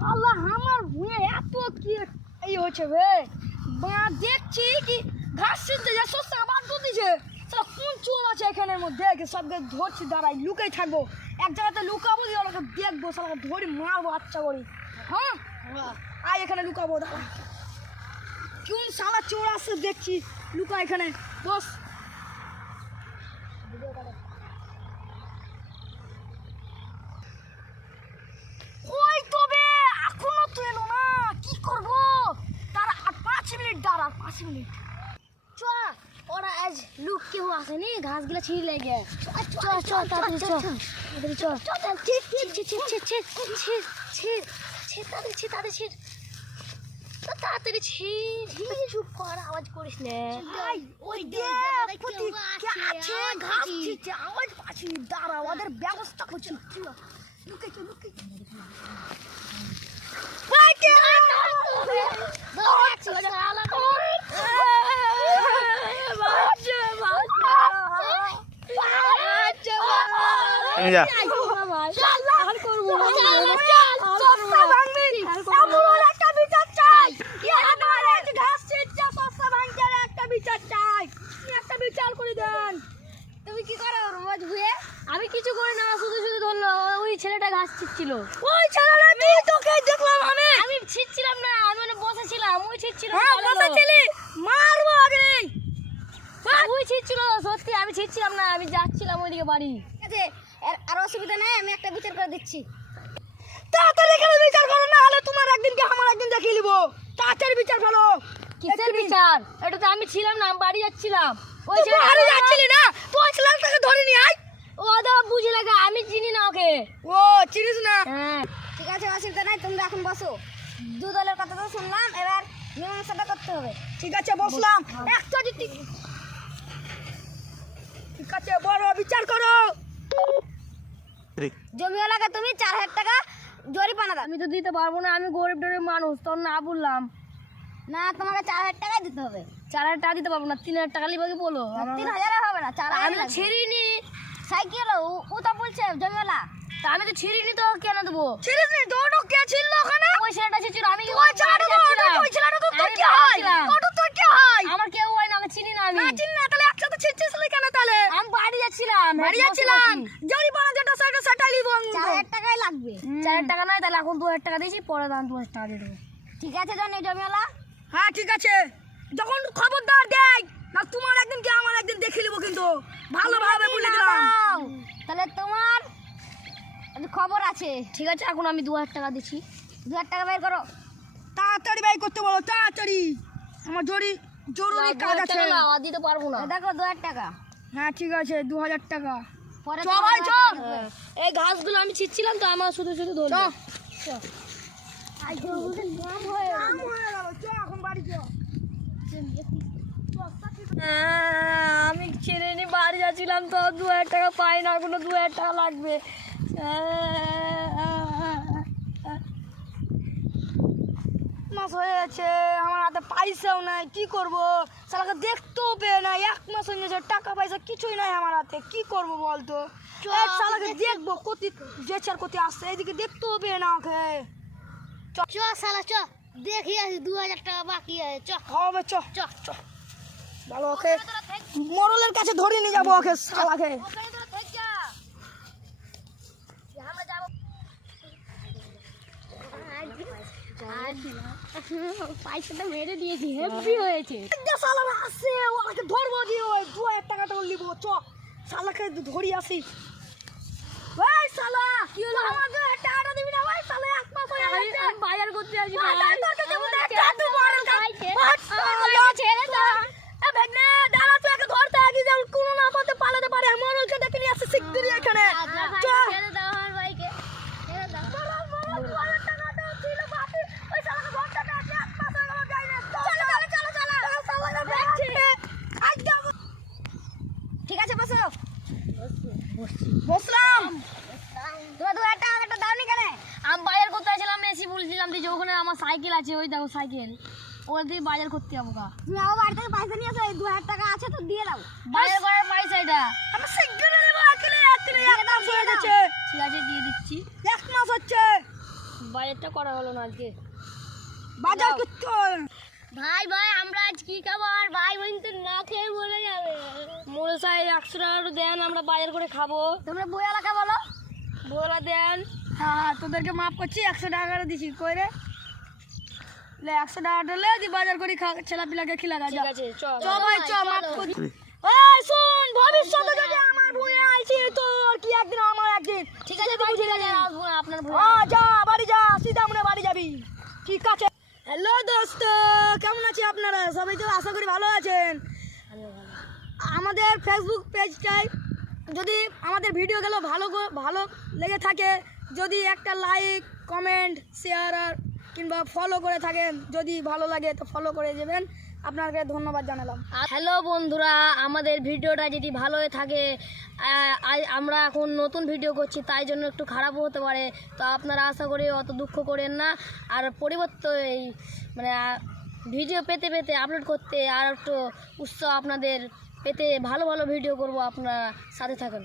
শালা আমার ভুঁয়ে এত কি এই হচ্ছে বে মা দেখছি কি ঘাস ছিঁড়তে যা সস্তা বাদ করে দিছে শালা কোন চোর আছে এখানের মধ্যে সবকে ধরছি দাঁড়াই লুকাই থাকবো এক জায়গাতে লুকাবো দিয়ে ওকে দেখবো শালাকে ধরে মারবো আচ্ছা করি হ্যাঁ আয় এখানে লুকাবো দাঁড়া কোন শালা চোর আছে দেখছি লুকা এখানে বস ওই তবে এখনো তো এলো না কি করবো তার আর 5 মিনিট দাঁড়া 5 মিনিট চ ওরা আজ লুক কেউ আসেনি ঘাসগুলো ছিঁড়ে লেগে চ চ তাড়াতাড়ি চ তাড়াতাড়ি চ তাড়াতাড়ি চুপ কর আওয়াজ করিস না ওই ঘাস ছিঁড়ছে আওয়াজ পাচ্ছি দাঁড়া ওদের ব্যবস্থা করছি লুকে লুকে তুমি কি করো রোজ ভুয়ে আমি কিছু করি না শুধু শুধু ধরলো ওই ছেলেটা ঘাস ছিঁড়ছিল ওই ছেলেটা তুই তোকে দেখলাম আমি ছিঁড়ছিলাম না আমি মানে বসেছিলাম ওই ছিঁড়ছিল হ্যাঁ বসেছিলি মারবো আগে ওই ছিঁড়ছিল সত্যি আমি ছিঁড়ছিলাম না আমি যাচ্ছিলাম ওইদিকে বাড়ি ঠিক আছে আর অসুবিধা নাই আমি একটা বিচার করে দিচ্ছি তাড়াতাড়ি এখানে বিচার করো না হলে তোমার একদিন কি আমার একদিন দেখিয়ে নিব তাড়াতাড়ি বিচার ফেলো কিসের বিচার এটা তো আমি ছিলাম না আমি বাড়ি যাচ্ছিলাম ওই ছেলে বাড়ি যাচ্ছিলি না তুই ছেলেটাকে ধরে নিয়ে আয় ও দা বুঝি লাগা আমি চিনি না ওকে ও চিনিস না হ্যাঁ ঠিক আছে অসুবিধা নাই তোমরা এখন বসো দু দলের কথা তো শুনলাম এবার মীমাংসাটা করতে হবে ঠিক আছে বসলাম একটা জিতি ঠিক আছে বড় বিচার করো জমিওয়ালাকে তুমি 4000 টাকা জরিমানা দাও আমি তো দিতে পারবো না আমি গরিব ডরিব মানুষ তোর না বললাম না তোমাকে 4000 টাকা দিতে হবে 4000 টাকা দিতে পারবো না 3000 টাকা লিবাকে বলো 3000 হবে না 4000 আমি তো ছিড়িনি সাইকেল ও তো বলছে জমিওয়ালা তা আমি তো ছিড়িনি তো কেন দেবো ছিড়িস নি তো কে ছিল ওখানে ওই ছেলেটা ছিল আমি ওই ছেলেটা তো তোর কি হয় ওটা তোর কি হয় আমার কেউ হয় না আমি চিনি না আমি চিনি না তাহলে একসাথে ছিড়ছিস কেন তাহলে আমি বাড়ি যাচ্ছিলাম জরিমানা যেটা সেটাই লিবো 4000 টাকাই লাগবে 4000 টাকা নাই তাহলে এখন 2000 টাকা দিয়েছি পরে দাম 2000 টাকা দিয়ে দেবো ঠিক আছে জানি জমিওয়ালা হ্যাঁ ঠিক আছে যখন খবরদার দেয় না তোমার একদিন কি আমার একদিন দেখে নিব কিন্তু ভালোভাবে বলে দিলাম তাহলে তোমার খবর আছে ঠিক আছে এখন আমি 2000 টাকা দিচ্ছি 2000 টাকা বের করো তাড়াতাড়ি বের করতে বলো তাড়াতাড়ি আমার জরুরি কাজ আছে না দিতে পারবো না দেখো 2000 টাকা হ্যাঁ ঠিক আছে 2000 টাকা পরে সবাই চল এই ঘাসগুলো আমি ছিঁড়ছিলাম তো আমার শুধু শুধু ধরো চল আই নাম হয়ে গেল চল এখন বাড়ি চল আমি ছেড়ে নি বাড়ি যাচ্ছিলাম তো 2000 টাকা পাই না কোনো 2000 টাকা লাগবে মাস হয়ে গেছে আমার হাতে পয়সাও নাই কি করবো শালাকে দেখতেও পেয়ে না 1 মাস হয়ে গেছে টাকা পয়সা কিছুই নাই আমার হাতে কি করবো বলতো শালাকে দেখবো কোথায় যেচার কোথায় আসছে এইদিকে দেখতেও পেয়ে না ওকে চ শালা চ দেখি আসি 2000 টাকা বাকি আছে চ হবে চ চ চ ভালো ওকে মরলের কাছে ধরে নিয়ে যাবো ওকে শালাকে পয়সাটা মেরে দিয়েছি হেভি হয়েছে শালারা আসছে ওকে ধরবো দিয়ে ওই 2000 টাকাটা নিব চ শালাকে ধরি আসি ওই শালা কি হলো আমার 2000 টাকাটা দিবি না ভাই শালা 1 মাস হয়ে গেছে আমি বাজার করতে আসি ভাই তোর কাছে মনে টাকা মারার কাছে ছেড়ে দাও এ ভেগনা দাঁড়া তুই একে ধরতে আগে যাও কোনো না করতে পালাতে পারে এমন ওকে দেখে নিয়ে আসছে শিগগিরই এখানে চ ছেড়ে দাও আমার ভাইকে ছেড়ে দাও 2000 টাকাটা ছিল বাকি ওই শালাকে ধরতে আছে 1 মাস হয়ে গেল যাই না চলো শালাকে দেখছি আজ যাব ঠিক আছে বসো বসলাম তোরা 2000 টাকাটা দাওনি কেন আমি বাজার করতে আসলাম এসি বলছিলাম যে ওখানে আমার সাইকেল আছে ওই দেখো সাইকেল ওই দিয়ে বাজার করতে যাবো কা তুমি আমার বাড়ি থেকে পয়সা নিয়ে আসো এই 2000 টাকা আছে তো দিয়ে দাও বাজার করার পয়সা এটা আমি শিগগিরই দেব এখনই 1 মাস হয়ে গেছে ঠিক আছে দিয়ে দিচ্ছি 1 মাস হচ্ছে বাজারটা করা হলো না আজকে। বাজার করতে হবে। ভাই ভাই আমরা আজ কি খাবো? আর ভাই বোন তো না খেয়ে বলে যাবে। মোড়ে সাহেব 100 টাকা দেন, আমরা বাজার করে খাবো। তোমরা বইয়ালাকে বলো, বইয়ালা দেন। হ্যাঁ তোদেরকে মাফ করছি, 100 টাকা করে দিছি কই রে লে 100 টাকা দিলে দি বাজার করি ছেলা পিলাকে খিলা গা। ঠিক আছে চ চ ভাই চ, মাফ করছি। এই শুন, ভবিষ্যতে যদি আমার ভুঁয়ে আইছি তোর কি একদিন আমার একদিন। ঠিক আছে ভাই, ঠিক আছে আপনার ভুল। হ্যাঁ যা বাড়ি যা, সিধা মনে বাড়ি যাবি। ঠিক আছে। হ্যালো দোস্ত, কেমন আছে আপনারা? সবাই তো আশা করি ভালো আছেন। আমাদের ফেসবুক পেজটায় যদি আমাদের ভিডিওগুলো ভালো লেগে থাকে, যদি একটা লাইক কমেন্ট শেয়ার আর কিংবা ফলো করে থাকেন, যদি ভালো লাগে তো ফলো করে দেবেন। আপনাকে ধন্যবাদ জানালাম। হ্যালো বন্ধুরা, আমাদের ভিডিওটা যদি ভালো হয়ে থাকে, আমরা এখন নতুন ভিডিও করছি তাই জন্য একটু খারাপও হতে পারে, তো আপনারা আশা করি অত দুঃখ করেন না। আর পরিবর্তন এই মানে ভিডিও পেতে পেতে আপলোড করতে আর একটু উৎসাহ আপনাদের পেতে ভালো ভালো ভিডিও করব, আপনারা সাথে থাকেন।